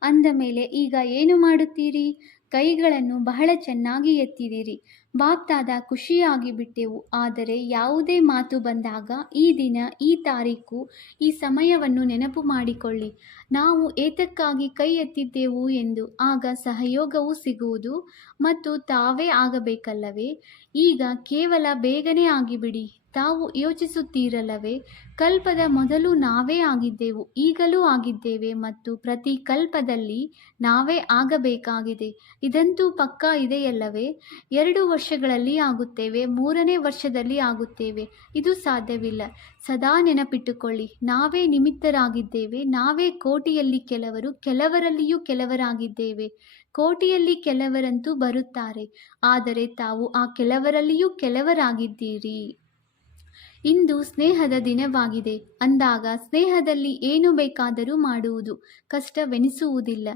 ಅಂದ ಮೇಲೆ ಈಗ ಏನು ಮಾಡುತ್ತೀರಿ? ಕೈಗಳನ್ನು ಬಹಳ ಚೆನ್ನಾಗಿ ಎತ್ತಿದಿರಿ. ಬಾಪ್ತಾದ ಖುಷಿಯಾಗಿ ಬಿಟ್ಟೆವು. ಆದರೆ ಯಾವುದೇ ಮಾತು ಬಂದಾಗ ಈ ದಿನ, ಈ ತಾರೀಕು, ಈ ಸಮಯವನ್ನು ನೆನಪು ಮಾಡಿಕೊಳ್ಳಿ. ನಾವು ಏತಕ್ಕಾಗಿ ಕೈ ಎತ್ತಿದ್ದೆವು ಎಂದು. ಆಗ ಸಹಯೋಗವೂ ಸಿಗುವುದು ಮತ್ತು ತಾವೇ ಆಗಬೇಕಲ್ಲವೇ? ಈಗ ಕೇವಲ ಬೇಗನೆ ಆಗಿಬಿಡಿ. ತಾವು ಯೋಚಿಸುತ್ತೀರಲ್ಲವೇ? ಕಲ್ಪದ ಮೊದಲು ನಾವೇ ಆಗಿದ್ದೆವು, ಈಗಲೂ ಆಗಿದ್ದೇವೆ ಮತ್ತು ಪ್ರತಿ ಕಲ್ಪದಲ್ಲಿ ನಾವೇ ಆಗಬೇಕಾಗಿದೆ. ಇದಂತೂ ಪಕ್ಕಾ ಇದೆಯಲ್ಲವೇ? 2 ವರ್ಷಗಳಲ್ಲಿ ಆಗುತ್ತೇವೆ, 3ನೇ ವರ್ಷದಲ್ಲಿ ಆಗುತ್ತೇವೆ. ಇದು ಸಾಧ್ಯವಿಲ್ಲ. ಸದಾ ನೆನಪಿಟ್ಟುಕೊಳ್ಳಿ, ನಾವೇ ನಿಮಿತ್ತರಾಗಿದ್ದೇವೆ. ನಾವೇ ಕೋಟಿಯಲ್ಲಿ ಕೆಲವರು, ಕೆಲವರಲ್ಲಿಯೂ ಕೆಲವರಾಗಿದ್ದೇವೆ. ಕೋಟಿಯಲ್ಲಿ ಕೆಲವರಂತೂ ಬರುತ್ತಾರೆ, ಆದರೆ ತಾವು ಆ ಕೆಲವರಲ್ಲಿಯೂ ಕೆಲವರಾಗಿದ್ದೀರಿ. ಇಂದು ಸ್ನೇಹದ ದಿನವಾಗಿದೆ ಅಂದಾಗ ಸ್ನೇಹದಲ್ಲಿ ಏನು ಬೇಕಾದರೂ ಮಾಡುವುದು ಕಷ್ಟವೆನಿಸುವುದಿಲ್ಲ.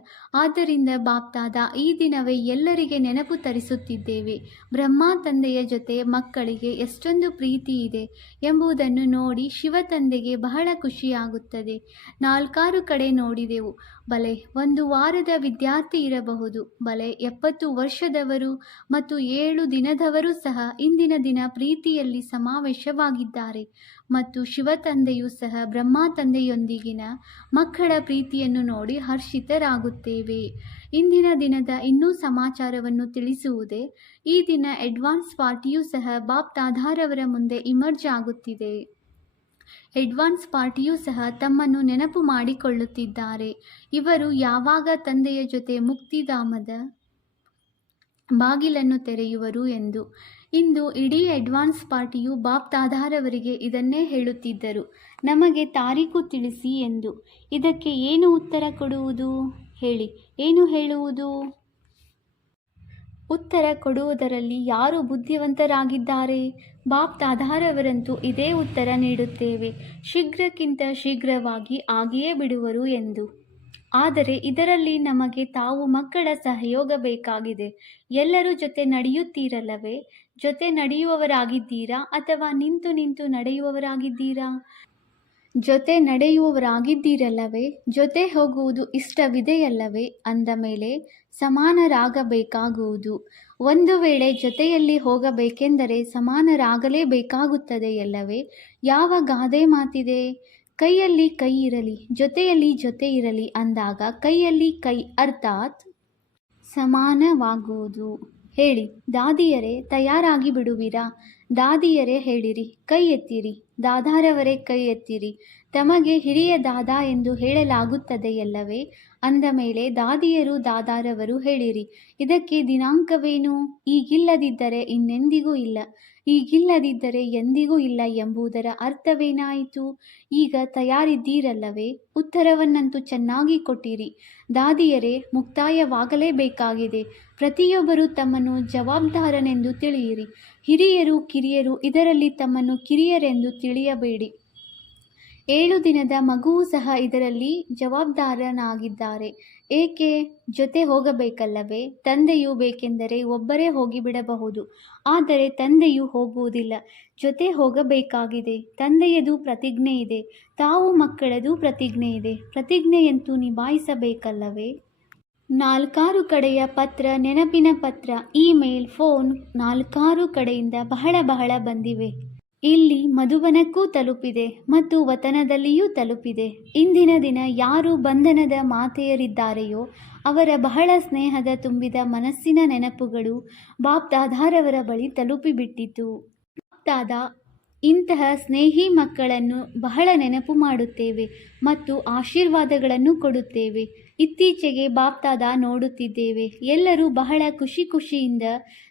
ಆದ್ದರಿಂದ ಬಾಪ್ತಾದ ಈ ದಿನವೇ ಎಲ್ಲರಿಗೆ ನೆನಪು ತರಿಸುತ್ತಿದ್ದೇವೆ. ಬ್ರಹ್ಮ ತಂದೆಯ ಜೊತೆ ಮಕ್ಕಳಿಗೆ ಎಷ್ಟೊಂದು ಪ್ರೀತಿ ಇದೆ ಎಂಬುದನ್ನು ನೋಡಿ ಶಿವ ತಂದೆಗೆ ಬಹಳ ಖುಷಿಯಾಗುತ್ತದೆ. 4 ಕಡೆ ನೋಡಿದೆವು. ಬಲೆ 1 ವಾರದ ವಿದ್ಯಾರ್ಥಿ ಇರಬಹುದು, ಬಲೆ 70 ವರ್ಷದವರು ಮತ್ತು 7 ದಿನದವರು ಸಹ ಇಂದಿನ ದಿನ ಪ್ರೀತಿಯಲ್ಲಿ ಸಮಾವೇಶವಾಗಿದ್ದಾರೆ. ಮತ್ತು ಶಿವ ತಂದೆಯೂ ಸಹ ಬ್ರಹ್ಮ ತಂದೆಯೊಂದಿಗಿನ ಮಕ್ಕಳ ಪ್ರೀತಿಯನ್ನು ನೋಡಿ ಹರ್ಷಿತರಾಗುತ್ತೇವೆ. ಇಂದಿನ ದಿನದ ಇನ್ನೂ ಸಮಾಚಾರವನ್ನು ತಿಳಿಸುವುದೇ? ಈ ದಿನ ಅಡ್ವಾನ್ಸ್ ಪಾರ್ಟಿಯೂ ಸಹ ಬಾಪ್ ದಾದಾರವರ ಮುಂದೆ ಇಮರ್ಜ್ ಆಗುತ್ತಿದೆ. ಅಡ್ವಾನ್ಸ್ ಪಾರ್ಟಿಯೂ ಸಹ ತಮ್ಮನ್ನು ನೆನಪು ಮಾಡಿಕೊಳ್ಳುತ್ತಿದ್ದಾರೆ. ಇವರು ಯಾವಾಗ ತಂದೆಯ ಜೊತೆ ಮುಕ್ತಿಧಾಮದ ಬಾಗಿಲನ್ನು ತೆರೆಯುವರು ಎಂದು. ಇಂದು ಇಡೀ ಅಡ್ವಾನ್ಸ್ ಪಾರ್ಟಿಯು ಬಾಪ್ ದಾದಾರವರಿಗೆ ಇದನ್ನೇ ಹೇಳುತ್ತಿದ್ದರು, ನಮಗೆ ತಾರೀಕು ತಿಳಿಸಿ ಎಂದು. ಇದಕ್ಕೆ ಏನು ಉತ್ತರ ಕೊಡುವುದು? ಹೇಳಿ, ಏನು ಹೇಳುವುದು? ಉತ್ತರ ಕೊಡುವುದರಲ್ಲಿ ಯಾರು ಬುದ್ಧಿವಂತರಾಗಿದ್ದಾರೆ? ಬಾಪ್ ದಾದಾರವರಂತೂ ಇದೇ ಉತ್ತರ ನೀಡುತ್ತೇವೆ, ಶೀಘ್ರಕ್ಕಿಂತ ಶೀಘ್ರವಾಗಿ ಆಗಿಯೇ ಬಿಡುವರು ಎಂದು. ಆದರೆ ಇದರಲ್ಲಿ ನಮಗೆ ತಾವು ಮಕ್ಕಳ ಸಹಯೋಗ ಬೇಕಾಗಿದೆ. ಎಲ್ಲರೂ ಜೊತೆ ನಡೆಯುತ್ತೀರಲ್ಲವೇ? ಜೊತೆ ನಡೆಯುವವರಾಗಿದ್ದೀರಾ ಅಥವಾ ನಿಂತು ನಿಂತು ನಡೆಯುವವರಾಗಿದ್ದೀರಾ? ಜೊತೆ ನಡೆಯುವವರಾಗಿದ್ದೀರಲ್ಲವೇ? ಜೊತೆ ಹೋಗುವುದು ಇಷ್ಟವಿದೆಯಲ್ಲವೇ? ಅಂದ ಮೇಲೆ ಸಮಾನರಾಗಬೇಕಾಗುವುದು. ಒಂದು ವೇಳೆ ಜೊತೆಯಲ್ಲಿ ಹೋಗಬೇಕೆಂದರೆ ಸಮಾನರಾಗಲೇಬೇಕಾಗುತ್ತದೆಯಲ್ಲವೇ? ಯಾವ ಗಾದೆ ಮಾತಿದೆ? ಕೈಯಲ್ಲಿ ಕೈ ಇರಲಿ, ಜೊತೆಯಲ್ಲಿ ಜೊತೆ ಇರಲಿ ಅಂದಾಗ ಕೈಯಲ್ಲಿ ಕೈ ಅರ್ಥಾತ್ ಸಮಾನವಾಗುವುದು. ಹೇಳಿ, ದಾದಿಯರೇ ತಯಾರಾಗಿ ಬಿಡುವಿರಾ? ದಾದಿಯರೇ ಹೇಳಿರಿ, ಕೈ ಎತ್ತಿರಿ. ದಾದಾರವರೇ ಕೈ ಎತ್ತಿರಿ. ತಮಗೆ ಹಿರಿಯ ದಾದಾ ಎಂದು ಹೇಳಲಾಗುತ್ತದೆಯಲ್ಲವೇ? ಅಂದ ಮೇಲೆ ದಾದಿಯರು ದಾದಾರವರು ಹೇಳಿರಿ. ಇದಕ್ಕೆ ದಿನಾಂಕವೇನು? ಈಗಿಲ್ಲದಿದ್ದರೆ ಇನ್ನೆಂದಿಗೂ ಇಲ್ಲ, ಈಗಿಲ್ಲದಿದ್ದರೆ ಎಂದಿಗೂ ಇಲ್ಲ ಎಂಬುದರ ಅರ್ಥವೇನಾಯಿತು? ಈಗ ತಯಾರಿದ್ದೀರಲ್ಲವೇ? ಉತ್ತರವನ್ನಂತೂ ಚೆನ್ನಾಗಿ ಕೊಟ್ಟಿರಿ. ದಾದಿಯರೇ, ಮುಕ್ತಾಯವಾಗಲೇಬೇಕಾಗಿದೆ. ಪ್ರತಿಯೊಬ್ಬರೂ ತಮ್ಮನ್ನು ಜವಾಬ್ದಾರನೆಂದು ತಿಳಿಯಿರಿ. ಹಿರಿಯರು ಕಿರಿಯರು ಇದರಲ್ಲಿ ತಮ್ಮನ್ನು ಕಿರಿಯರೆಂದು ತಿಳಿಯಬೇಡಿ. 7 ದಿನದ ಮಗುವೂ ಸಹ ಇದರಲ್ಲಿ ಜವಾಬ್ದಾರನಾಗಿದ್ದಾರೆ. ಏಕೆ? ಜೊತೆ ಹೋಗಬೇಕಲ್ಲವೇ? ತಂದೆಯು ಬೇಕೆಂದರೆ ಒಬ್ಬರೇ ಹೋಗಿಬಿಡಬಹುದು, ಆದರೆ ತಂದೆಯು ಹೋಗುವುದಿಲ್ಲ. ಜೊತೆ ಹೋಗಬೇಕಾಗಿದೆ. ತಂದೆಯದು ಪ್ರತಿಜ್ಞೆ ಇದೆ, ತಾವು ಮಕ್ಕಳದು ಪ್ರತಿಜ್ಞೆ ಇದೆ. ಪ್ರತಿಜ್ಞೆಯಂತೂ ನಿಭಾಯಿಸಬೇಕಲ್ಲವೇ? 4 ಕಡೆಯ ಪತ್ರ, ನೆನಪಿನ ಪತ್ರ, ಇಮೇಲ್, ಫೋನ್ 4 ಕಡೆಯಿಂದ ಬಹಳ ಬಂದಿವೆ. ಇಲ್ಲಿ ಮಧುಬನಕ್ಕೂ ತಲುಪಿದೆ ಮತ್ತು ವತನದಲ್ಲಿಯೂ ತಲುಪಿದೆ. ಇಂದಿನ ದಿನ ಯಾರು ಬಂಧನದ ಮಾತೆಯರಿದ್ದಾರೆಯೋ ಅವರ ಬಹಳ ಸ್ನೇಹದ ತುಂಬಿದ ಮನಸ್ಸಿನ ನೆನಪುಗಳು ಬಾಪ್ ದಾದಾರವರ ಬಳಿ ತಲುಪಿಬಿಟ್ಟಿತು. ಬಾಪ್ ದಾದಾ ಇಂತಹ ಸ್ನೇಹಿ ಮಕ್ಕಳನ್ನು ಬಹಳ ನೆನಪು ಮಾಡುತ್ತೇವೆ ಮತ್ತು ಆಶೀರ್ವಾದಗಳನ್ನು ಕೊಡುತ್ತೇವೆ. ಇತ್ತೀಚೆಗೆ ಬಾಪ್ ದಾದಾ ನೋಡುತ್ತಿದ್ದೇವೆ, ಎಲ್ಲರೂ ಬಹಳ ಖುಷಿಯಿಂದ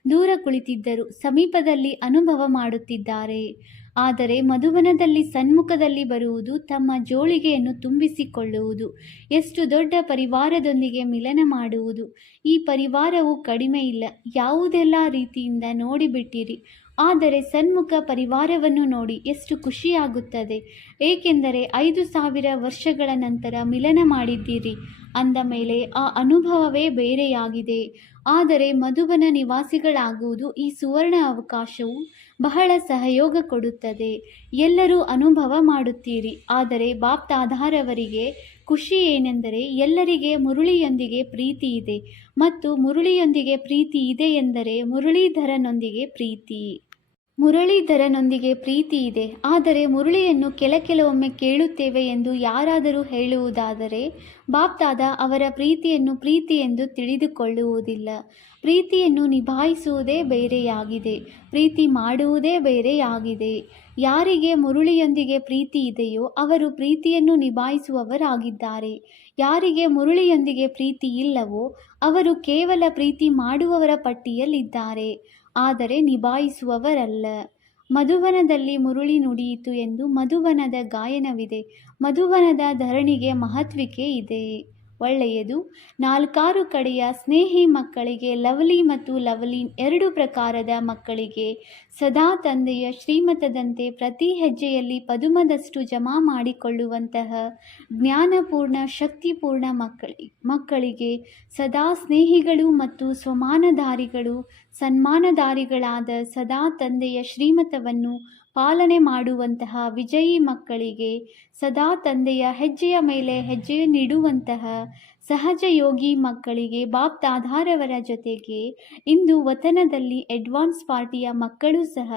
ದೂರ ಕುಳಿತಿದ್ದರು, ಸಮೀಪದಲ್ಲಿ ಅನುಭವ ಮಾಡುತ್ತಿದ್ದಾರೆ. ಆದರೆ ಮಧುಬನದಲ್ಲಿ ಸನ್ಮುಖದಲ್ಲಿ ಬರುವುದು, ತಮ್ಮ ಜೋಳಿಗೆಯನ್ನು ತುಂಬಿಸಿಕೊಳ್ಳುವುದು, ಎಷ್ಟು ದೊಡ್ಡ ಪರಿವಾರದೊಂದಿಗೆ ಮಿಲನ ಮಾಡುವುದು. ಈ ಪರಿವಾರವು ಕಡಿಮೆ ಇಲ್ಲ, ಯಾವುದೆಲ್ಲ ರೀತಿಯಿಂದ ನೋಡಿಬಿಟ್ಟಿರಿ. ಆದರೆ ಸನ್ಮುಖ ಪರಿವಾರವನ್ನು ನೋಡಿ ಎಷ್ಟು ಖುಷಿಯಾಗುತ್ತದೆ, ಏಕೆಂದರೆ 5,000 ವರ್ಷಗಳ ನಂತರ ಮಿಲನ ಮಾಡಿದ್ದೀರಿ ಅಂದ ಮೇಲೆ ಆ ಅನುಭವವೇ ಬೇರೆಯಾಗಿದೆ. ಆದರೆ ಮಧುಬನ ನಿವಾಸಿಗಳಾಗುವುದು ಈ ಸುವರ್ಣ ಅವಕಾಶವು ಬಹಳ ಸಹಯೋಗ ಕೊಡುತ್ತದೆ. ಎಲ್ಲರೂ ಅನುಭವ ಮಾಡುತ್ತೀರಿ. ಆದರೆ ಬಾಪ್ದಾದಾರವರಿಗೆ ಖುಷಿ ಏನೆಂದರೆ ಎಲ್ಲರಿಗೆ ಮುರಳಿಯೊಂದಿಗೆ ಪ್ರೀತಿ ಇದೆ, ಮತ್ತು ಮುರಳಿಯೊಂದಿಗೆ ಪ್ರೀತಿ ಇದೆ ಎಂದರೆ ಮುರಳೀಧರನೊಂದಿಗೆ ಪ್ರೀತಿ ಇದೆ. ಆದರೆ ಮುರಳಿಯನ್ನು ಕೆಲವೊಮ್ಮೆ ಕೇಳುತ್ತೇವೆ ಎಂದು ಯಾರಾದರೂ ಹೇಳುವುದಾದರೆ ಬಾಪ್ದಾದ ಅವರ ಪ್ರೀತಿಯನ್ನು ಪ್ರೀತಿ ಎಂದು ತಿಳಿದುಕೊಳ್ಳುವುದಿಲ್ಲ. ಪ್ರೀತಿಯನ್ನು ನಿಭಾಯಿಸುವುದೇ ಬೇರೆಯಾಗಿದೆ, ಪ್ರೀತಿ ಮಾಡುವುದೇ ಬೇರೆಯಾಗಿದೆ. ಯಾರಿಗೆ ಮುರಳಿಯೊಂದಿಗೆ ಪ್ರೀತಿ ಇದೆಯೋ ಅವರು ಪ್ರೀತಿಯನ್ನು ನಿಭಾಯಿಸುವವರಾಗಿದ್ದಾರೆ. ಯಾರಿಗೆ ಮುರಳಿಯೊಂದಿಗೆ ಪ್ರೀತಿ ಇಲ್ಲವೋ ಅವರು ಕೇವಲ ಪ್ರೀತಿ ಮಾಡುವವರ ಪಟ್ಟಿಯಲ್ಲಿದ್ದಾರೆ, ಆದರೆ ನಿಭಾಯಿಸುವವರಲ್ಲ. ಮಧುಬನದಲ್ಲಿ ಮುರಳಿ ನುಡಿಯಿತು ಎಂದು ಮಧುಬನದ ಗಾಯನವಿದೆ. ಮಧುಬನದ ಧರಣಿಗೆ ಮಹತ್ವಿಕೆ ಇದೆ. ಒಳ್ಳೆಯದು. 4 ಕಡೆಯ ಸ್ನೇಹಿ ಮಕ್ಕಳಿಗೆ, ಲವ್ಲಿ ಮತ್ತು ಲವ್ಲೀನ್ 2 ಪ್ರಕಾರದ ಮಕ್ಕಳಿಗೆ ಸದಾ ತಂದೆಯ ಶ್ರೀಮತದಂತೆ ಪ್ರತಿ ಹೆಜ್ಜೆಯಲ್ಲಿ ಪದುಮದಷ್ಟು ಜಮಾ ಮಾಡಿಕೊಳ್ಳುವಂತಹ ಜ್ಞಾನಪೂರ್ಣ ಶಕ್ತಿಪೂರ್ಣ ಮಕ್ಕಳಿಗೆ ಸದಾ ಸ್ನೇಹಿಗಳು ಮತ್ತು ಸ್ವಮಾನಧಾರಿಗಳು ಸನ್ಮಾನಧಾರಿಗಳಾದ ಸದಾ ತಂದೆಯ ಶ್ರೀಮತವನ್ನು ಪಾಲನೆ ಮಾಡುವಂತಹ ವಿಜಯೀ ಮಕ್ಕಳಿಗೆ ಸದಾ ತಂದೆಯ ಹೆಜ್ಜೆಯ ಮೇಲೆ ಹೆಜ್ಜೆಯನ್ನಿಡುವಂತಹ ಸಹಜ ಯೋಗಿ ಮಕ್ಕಳಿಗೆ ಬಾಪ್ದಾದಾರವರ ಜೊತೆಗೆ ಇಂದು ವತನದಲ್ಲಿ ಅಡ್ವಾನ್ಸ್ ಪಾರ್ಟಿಯ ಮಕ್ಕಳು ಸಹ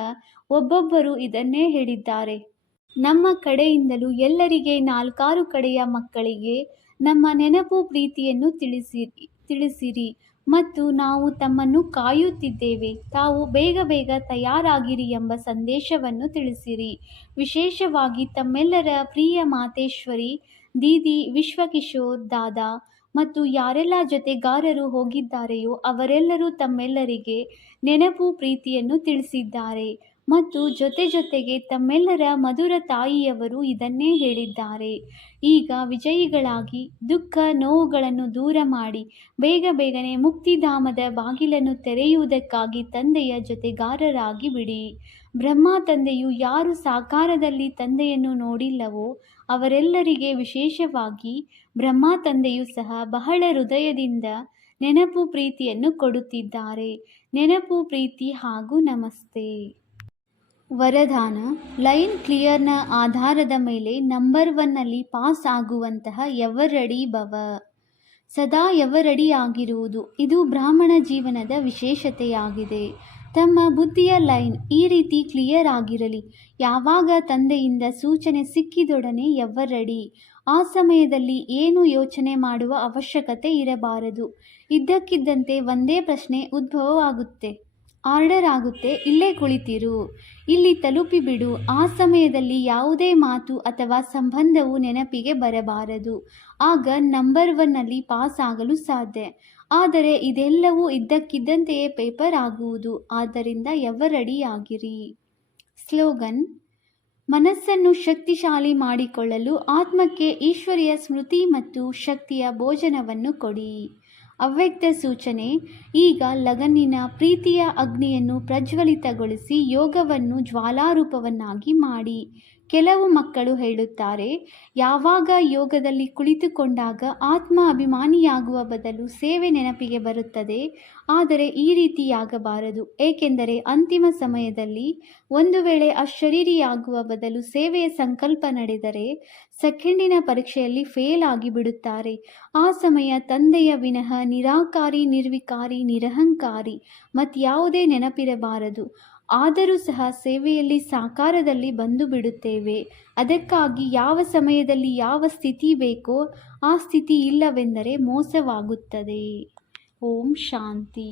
ಒಬ್ಬೊಬ್ಬರು ಇದನ್ನೇ ಹೇಳಿದ್ದಾರೆ. ನಮ್ಮ ಕಡೆಯಿಂದಲೂ ಎಲ್ಲರಿಗೆ 4 ಕಡೆಯ ಮಕ್ಕಳಿಗೆ ನಮ್ಮ ನೆನಪು ಪ್ರೀತಿಯನ್ನು ತಿಳಿಸಿರಿ ಮತ್ತು ನಾವು ತಮ್ಮನ್ನು ಕಾಯುತ್ತಿದ್ದೇವೆ. ತಾವು ಬೇಗ ತಯಾರಾಗಿರಿ ಎಂಬ ಸಂದೇಶವನ್ನು ತಿಳಿಸಿರಿ. ವಿಶೇಷವಾಗಿ ತಮ್ಮೆಲ್ಲರ ಪ್ರಿಯ ಮಾತೇಶ್ವರಿ ದೀದಿ, ವಿಶ್ವಕಿಶೋರ್ ದಾದಾ ಮತ್ತು ಯಾರೆಲ್ಲ ಜೊತೆಗಾರರು ಹೋಗಿದ್ದಾರೆಯೋ ಅವರೆಲ್ಲರೂ ತಮ್ಮೆಲ್ಲರಿಗೆ ನೆನಪು ಪ್ರೀತಿಯನ್ನು ತಿಳಿಸಿದ್ದಾರೆ ಮತ್ತು ಜೊತೆಗೆ ತಮ್ಮೆಲ್ಲರ ಮಧುರ ತಾಯಿಯವರು ಇದನ್ನೇ ಹೇಳಿದ್ದಾರೆ. ಈಗ ವಿಜಯಿಗಳಾಗಿ ದುಃಖ ನೋವುಗಳನ್ನು ದೂರ ಮಾಡಿ ಬೇಗನೆ ಮುಕ್ತಿಧಾಮದ ಬಾಗಿಲನ್ನು ತೆರೆಯುವುದಕ್ಕಾಗಿ ತಂದೆಯ ಜೊತೆಗಾರರಾಗಿ ಬಿಡಿ. ಬ್ರಹ್ಮ ತಂದೆಯು ಯಾರು ಸಾಕಾರದಲ್ಲಿ ತಂದೆಯನ್ನು ನೋಡಿಲ್ಲವೋ ಅವರೆಲ್ಲರಿಗೆ ವಿಶೇಷವಾಗಿ ಬ್ರಹ್ಮ ತಂದೆಯೂ ಸಹ ಬಹಳ ಹೃದಯದಿಂದ ನೆನಪು ಪ್ರೀತಿಯನ್ನು ಕೊಡುತ್ತಿದ್ದಾರೆ. ನೆನಪು ಪ್ರೀತಿ ಹಾಗೂ ನಮಸ್ತೆ. ವರದಾನ: ಲೈನ್ ಕ್ಲಿಯರ್ನ ಆಧಾರದ ಮೇಲೆ ನಂಬರ್ 1ನಲ್ಲಿ ಪಾಸ್ ಆಗುವಂತಹ ಎವರ್-ರೆಡಿ ಭವ. ಸದಾ ಎವರ್-ರೆಡಿ ಆಗಿರುವುದು ಇದು ಬ್ರಾಹ್ಮಣ ಜೀವನದ ವಿಶೇಷತೆಯಾಗಿದೆ. ತಮ್ಮ ಬುದ್ಧಿಯ ಲೈನ್ ಈ ರೀತಿ ಕ್ಲಿಯರ್ ಆಗಿರಲಿ. ಯಾವಾಗ ತಂದೆಯಿಂದ ಸೂಚನೆ ಸಿಕ್ಕಿದೊಡನೆ ಎವರ್-ರೆಡಿ. ಆ ಸಮಯದಲ್ಲಿ ಏನು ಯೋಚನೆ ಮಾಡುವ ಅವಶ್ಯಕತೆ ಇರಬಾರದು. ಇದ್ದಕ್ಕಿದ್ದಂತೆ ಒಂದೇ ಪ್ರಶ್ನೆ ಉದ್ಭವವಾಗುತ್ತೆ, ಆರ್ಡರ್ ಆಗುತ್ತೆ, ಇಲ್ಲೇ ಕುಳಿತಿರು, ಇಲ್ಲಿ ತಲುಪಿಬಿಡು. ಆ ಸಮಯದಲ್ಲಿ ಯಾವುದೇ ಮಾತು ಅಥವಾ ಸಂಬಂಧವು ನೆನಪಿಗೆ ಬರಬಾರದು. ಆಗ ನಂಬರ್ 1ನಲ್ಲಿ ಪಾಸ್ ಆಗಲು ಸಾಧ್ಯ. ಆದರೆ ಇದೆಲ್ಲವೂ ಇದ್ದಕ್ಕಿದ್ದಂತೆಯೇ ಪೇಪರ್ ಆಗುವುದು. ಆದ್ದರಿಂದ ಎವರ್-ರೆಡಿ ಆಗಿರಿ. ಸ್ಲೋಗನ್: ಮನಸ್ಸನ್ನು ಶಕ್ತಿಶಾಲಿ ಮಾಡಿಕೊಳ್ಳಲು ಆತ್ಮಕ್ಕೆ ಈಶ್ವರಿಯ ಸ್ಮೃತಿ ಮತ್ತು ಶಕ್ತಿಯ ಭೋಜನವನ್ನು ಕೊಡಿ. ಅವ್ಯಕ್ತ ಸೂಚನೆ: ಈಗ ಲಗನ್ನಿನ ಪ್ರೀತಿಯ ಅಗ್ನಿಯನ್ನು ಪ್ರಜ್ವಲಿತಗೊಳಿಸಿ ಯೋಗವನ್ನು ಜ್ವಾಲಾರೂಪವನ್ನಾಗಿ ಮಾಡಿ. ಕೆಲವು ಮಕ್ಕಳು ಹೇಳುತ್ತಾರೆ, ಯಾವಾಗ ಯೋಗದಲ್ಲಿ ಕುಳಿತುಕೊಂಡಾಗ ಆತ್ಮ ಅಭಿಮಾನಿಯಾಗುವ ಬದಲು ಸೇವೆ ನೆನಪಿಗೆ ಬರುತ್ತದೆ. ಆದರೆ ಈ ರೀತಿಯಾಗಬಾರದು, ಏಕೆಂದರೆ ಅಂತಿಮ ಸಮಯದಲ್ಲಿ ಒಂದು ವೇಳೆ ಅಶರೀರಿಯಾಗುವ ಬದಲು ಸೇವೆಯ ಸಂಕಲ್ಪ ನಡೆದರೆ ಸೆಕೆಂಡಿನ ಪರೀಕ್ಷೆಯಲ್ಲಿ ಫೇಲ್ ಆಗಿಬಿಡುತ್ತಾರೆ. ಆ ಸಮಯ ತಂದೆಯ ವಿನಃ ನಿರಾಕಾರಿ, ನಿರ್ವಿಕಾರಿ, ನಿರಹಂಕಾರಿ ಮತ್ಯಾವುದೇ ನೆನಪಿರಬಾರದು. ಆದರೂ ಸಹ ಸೇವೆಯಲ್ಲಿ ಸಾಕಾರದಲ್ಲಿ ಬಂದು ಬಿಡುತ್ತೇವೆ. ಅದಕ್ಕಾಗಿ ಯಾವ ಸಮಯದಲ್ಲಿ ಯಾವ ಸ್ಥಿತಿ ಬೇಕೋ ಆ ಸ್ಥಿತಿ ಇಲ್ಲವೆಂದರೆ ಮೋಸವಾಗುತ್ತದೆ. ಓಂ ಶಾಂತಿ.